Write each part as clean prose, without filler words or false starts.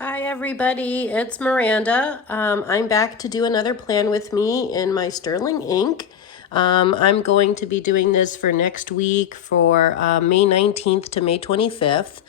Hi everybody, it's Miranda. I'm back to do another plan with me in my Sterling ink. I'm going to be doing this for next week for May 19th to May 25th.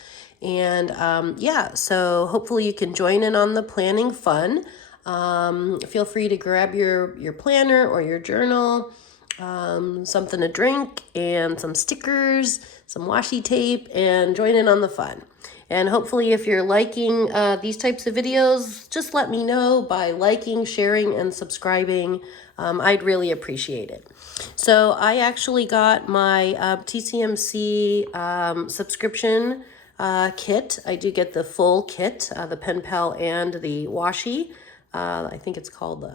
And yeah, so hopefully you can join in on the planning fun. Feel free to grab your planner or your journal, something to drink, and some stickers, some washi tape, and join in on the fun. And hopefully if you're liking these types of videos, just let me know by liking, sharing, and subscribing. I'd really appreciate it. So I actually got my TCMC subscription kit. I do get the full kit, the pen pal and the washi. I think it's called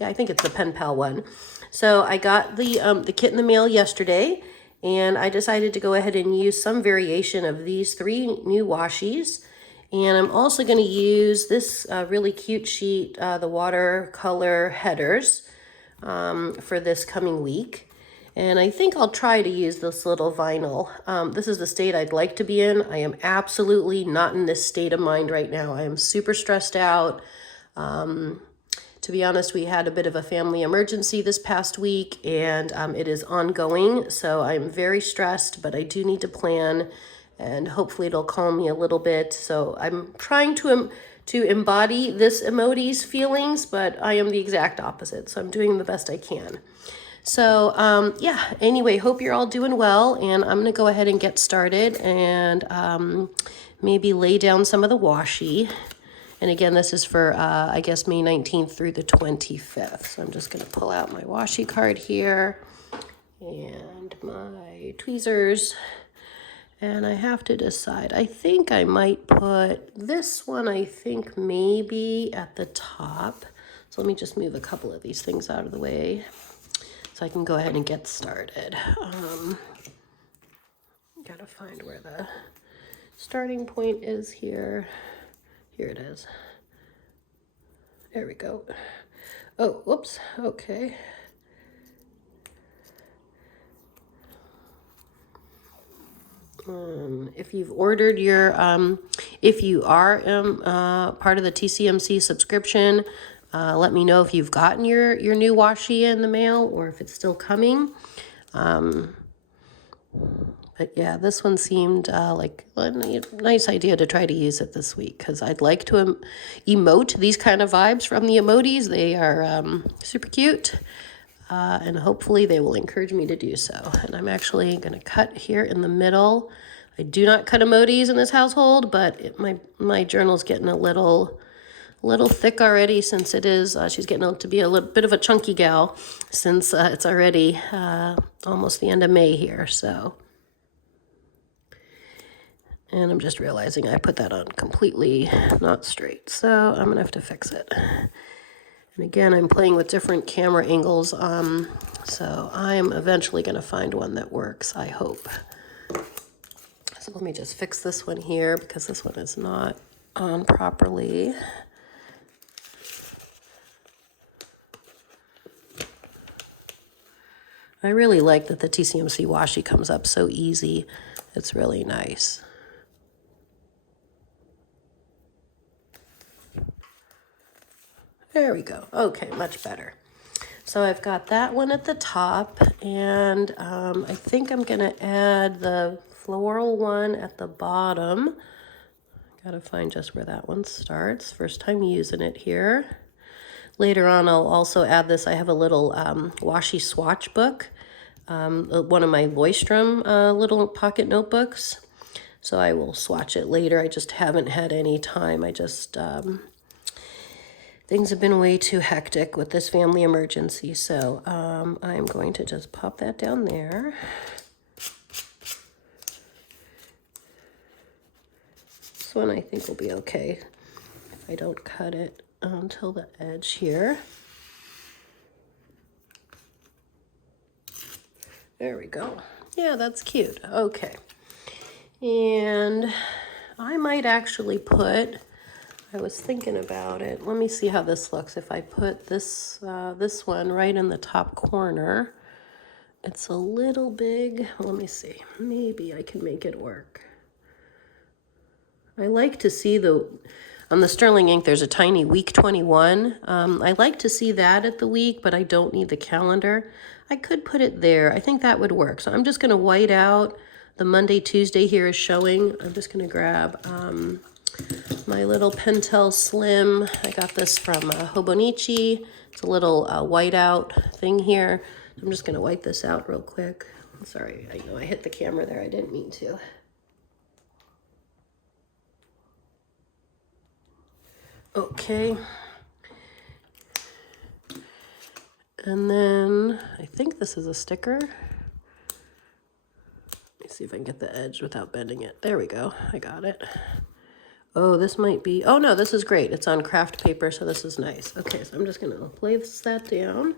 I think it's the pen pal one. So I got the kit in the mail yesterday, and I decided to go ahead and use some variation of these three new washies. And I'm also going to use this really cute sheet, the watercolor headers, for this coming week. And I think I'll try to use this little vinyl. This is the state I'd like to be in. I am absolutely not in this state of mind right now. I am super stressed out. To be honest, we had a bit of a family emergency this past week, and it is ongoing. So I'm very stressed, but I do need to plan, and hopefully it'll calm me a little bit. So I'm trying to embody this emoti's feelings, but I am the exact opposite. So I'm doing the best I can. So yeah, anyway, hope you're all doing well, and I'm gonna go ahead and get started and maybe lay down some of the washi. And again, this is for, I guess, May 19th through the 25th. So I'm just going to pull out my washi card here and my tweezers. And I have to decide. I think I might put this one, I think, maybe at the top. So let me just move a couple of these things out of the way so I can go ahead and get started. Gotta find where the starting point is here. Here it is. There we go. Oh, whoops. Okay. If you've ordered your, if you are part of the TCMC subscription, let me know if you've gotten your new washi in the mail or if it's still coming. But yeah, this one seemed like a nice idea to try to use it this week because I'd like to emote these kind of vibes from the emotis. They are super cute, and hopefully they will encourage me to do so. And I'm actually going to cut here in the middle. I do not cut emojis in this household, but my journal's getting a little thick already since it is, she's getting out to be a little bit of a chunky gal since it's already almost the end of May here, so. And I'm just realizing I put that on completely not straight. So I'm gonna have to fix it. And again, I'm playing with different camera angles. So I'm eventually gonna find one that works, I hope. So let me just fix this one here because this one is not on properly. I really like that the TCMC washi comes up so easy. It's really nice. There we go. Okay, much better. So I've got that one at the top, and I think I'm gonna add the floral one at the bottom. Gotta find just where that one starts. First time using it here. Later on, I'll also add this. I have a little washi swatch book, one of my Leuchtturm little pocket notebooks. So I will swatch it later. I just haven't had any time. I just things have been way too hectic with this family emergency, so I'm going to just pop that down there. This one I think will be okay if I don't cut it until the edge here. There we go. Yeah, that's cute. Okay. And I might actually put, I was thinking about it. Let me see how this looks. If I put this this one right in the top corner, it's a little big. Let me see. Maybe I can make it work. I like to see On the Sterling ink, there's a tiny week 21. I like to see that at the week, but I don't need the calendar. I could put it there. I think that would work. So I'm just going to white out. The Monday, Tuesday here is showing. I'm just going to grab my little Pentel Slim. I got this from Hobonichi. It's a little whiteout thing here. I'm just going to white this out real quick. Sorry, I know I hit the camera there. I didn't mean to. Okay. And then I think this is a sticker. Let me see if I can get the edge without bending it. There we go. I got it. Oh, this might be, oh no, this is great. It's on craft paper, so this is nice. Okay, so I'm just gonna place that down.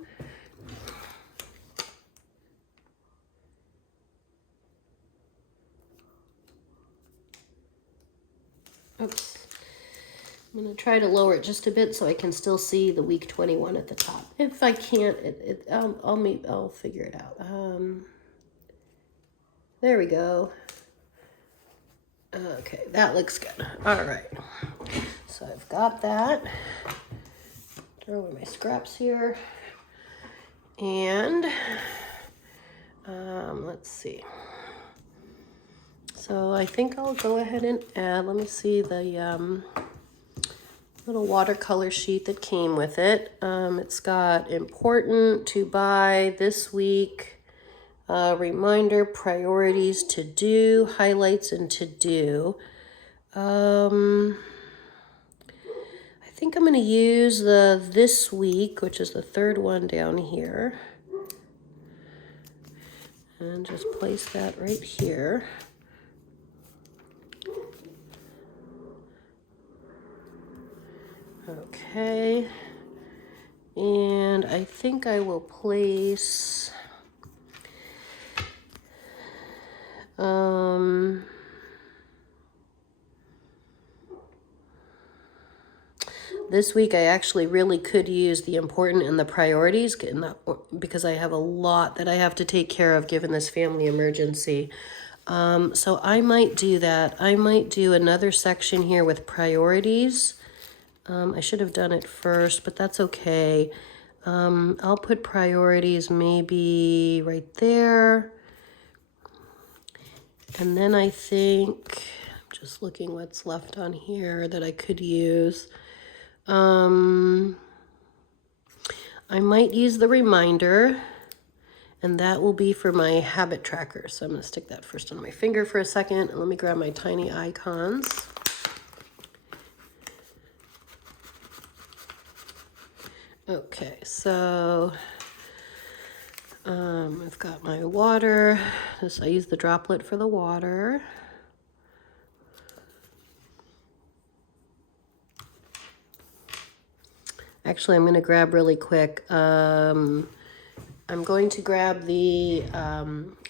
Oops. I'm gonna try to lower it just a bit so I can still see the week 21 at the top. If I can't, I'll figure it out. There we go. Okay, that looks good. All right, so I've got that. Throw away my scraps here. And let's see. So I think I'll go ahead and add, let me see the little watercolor sheet that came with it. It's got important to buy this week, reminder, priorities, to do, highlights, and to do. I think I'm going to use the this week, which is the third one down here, and just place that right here. Okay, and I think I will place this week I actually really could use the important and the priorities because I have a lot that I have to take care of given this family emergency. So I might do that. I might do another section here with priorities. I should have done it first, but that's okay. I'll put priorities maybe right there. And then I think, I'm just looking what's left on here that I could use. I might use the reminder, and that will be for my habit tracker. So I'm going to stick that first on my finger for a second, and let me grab my tiny icons. Okay, so I've got my water. I use the droplet for the water. Actually, I'm going to grab really quick. I'm going to grab the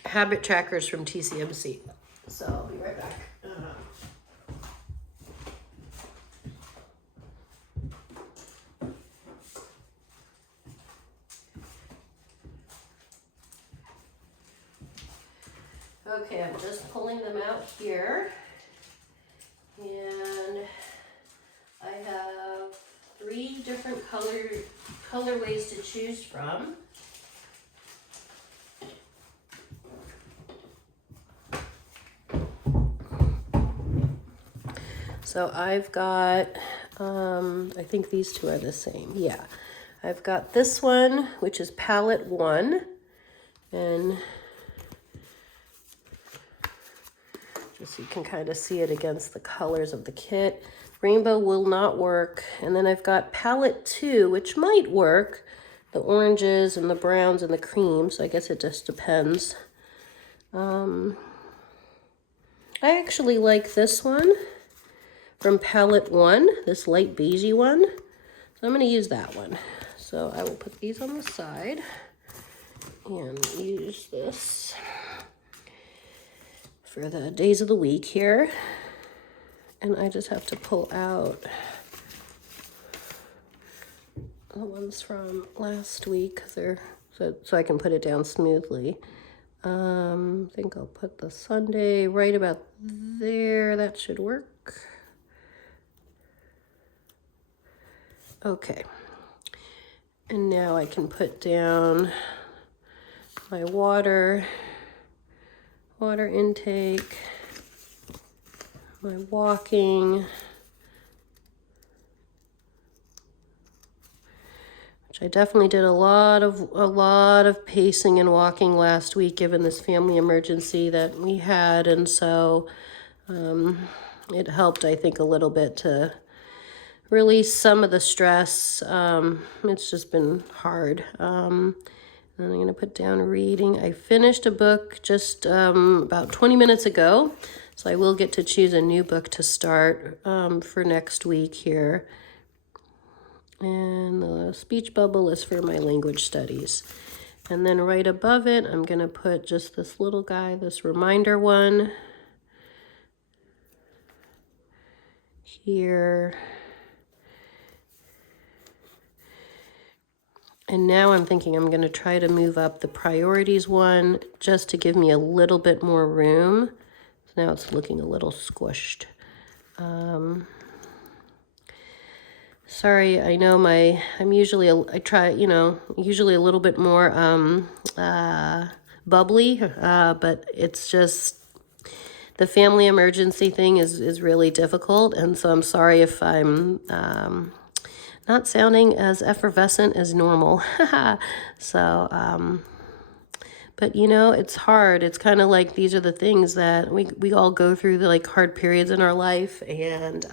habit trackers from TCMC. So I'll be right back. Okay, I'm just pulling them out here, and I have 3 different colorways to choose from. So I've got, I think these 2 are the same. Yeah, I've got this one, which is palette 1, and just so you can kind of see it against the colors of the kit. Rainbow will not work. And then I've got palette 2, which might work. The oranges and the browns and the cream, so I guess it just depends. I actually like this one from palette 1, this light beigey one. So I'm going to use that one. So I will put these on the side and use this for the days of the week here. And I just have to pull out the ones from last week because they're so I can put it down smoothly. I think I'll put the Sunday right about there. That should work. Okay. And now I can put down my water intake, my walking, which I definitely did a lot of pacing and walking last week, given this family emergency that we had, and so it helped, I think, a little bit to release some of the stress. It's just been hard. And I'm going to put down reading. I finished a book just about 20 minutes ago, so I will get to choose a new book to start for next week here. And the speech bubble is for my language studies. And then right above it, I'm going to put just this little guy, this reminder one here. And now I'm thinking I'm going to try to move up the priorities one just to give me a little bit more room. So now it's looking a little squished. Sorry, I know I'm usually, usually a little bit more bubbly, but it's just the family emergency thing is really difficult. And so I'm sorry if I'm not sounding as effervescent as normal. So, but it's hard. It's kind of like these are the things that we all go through, the like hard periods in our life. And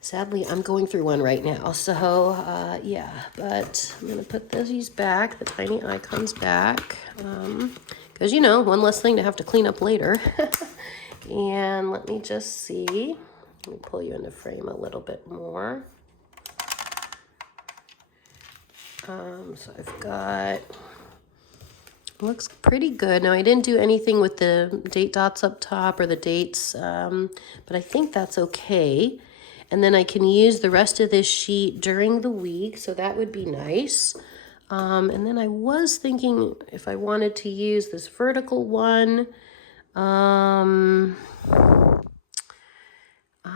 sadly, I'm going through one right now. So, yeah, but I'm going to put these back, the tiny icons back, because, one less thing to have to clean up later. And let me just see. Let me pull you into frame a little bit more. So I've got, looks pretty good. Now I didn't do anything with the date dots up top or the dates, but I think that's okay. And then I can use the rest of this sheet during the week, so that would be nice. And then I was thinking if I wanted to use this vertical one,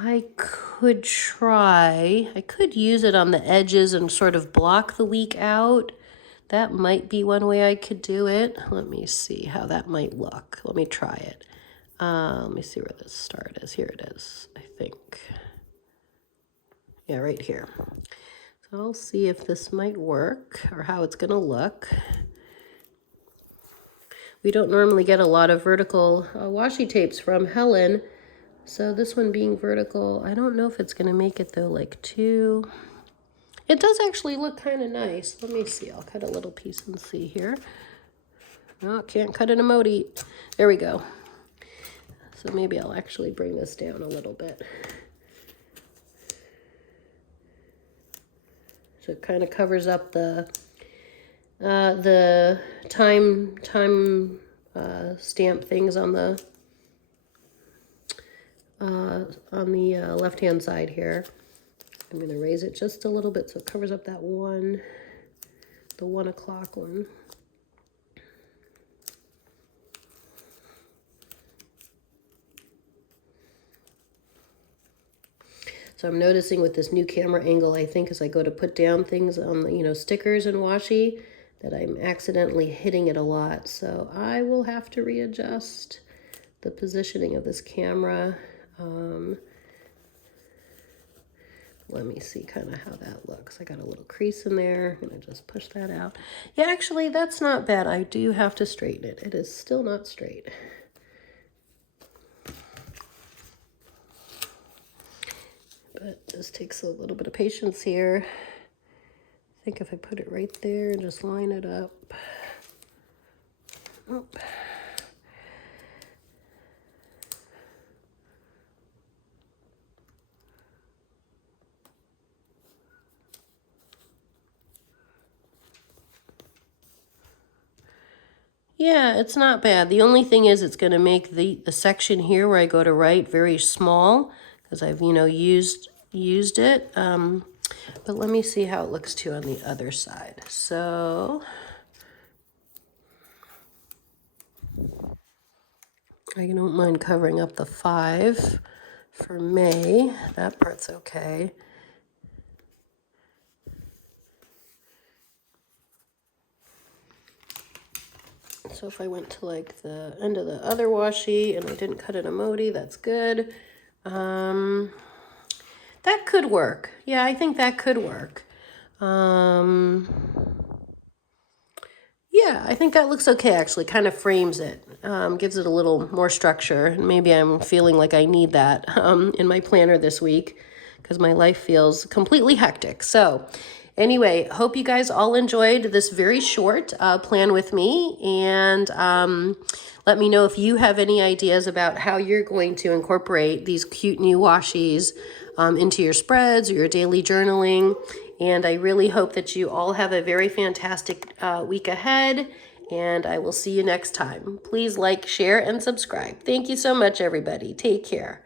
I could use it on the edges and sort of block the week out. That might be one way I could do it. Let me see how that might look. Let me try it. Let me see where the start is. Here it is, I think. Yeah, right here. So I'll see if this might work or how it's gonna look. We don't normally get a lot of vertical washi tapes from Helen. So this one being vertical, I don't know if it's gonna make it though, like two. It does actually look kind of nice. Let me see, I'll cut a little piece and see here. Oh, can't cut an emoji. There we go. So maybe I'll actually bring this down a little bit. So it kind of covers up the time stamp things on the left-hand side here. I'm going to raise it just a little bit so it covers up that one, the 1 o'clock one. So I'm noticing with this new camera angle, I think as I go to put down things on the, stickers and washi, that I'm accidentally hitting it a lot. So I will have to readjust the positioning of this camera. Let me see kind of how that looks. I got a little crease in there. I'm gonna just push that out. Yeah, actually, that's not bad. I do have to straighten it. It is still not straight. But this takes a little bit of patience here. I think if I put it right there and just line it up. Oop. Yeah, it's not bad. The only thing is it's going to make the section here where I go to write very small because I've, used it. But let me see how it looks too on the other side. So I don't mind covering up the 5 for May. That part's okay. So if I went to like the end of the other washi and I didn't cut an emoji, that's good. That could work. Yeah, I think that could work. Yeah, I think that looks okay, actually. Kind of frames it, gives it a little more structure. And maybe I'm feeling like I need that in my planner this week because my life feels completely hectic. So anyway, hope you guys all enjoyed this very short plan with me. And let me know if you have any ideas about how you're going to incorporate these cute new washies into your spreads or your daily journaling. And I really hope that you all have a very fantastic week ahead. And I will see you next time. Please like, share, and subscribe. Thank you so much, everybody. Take care.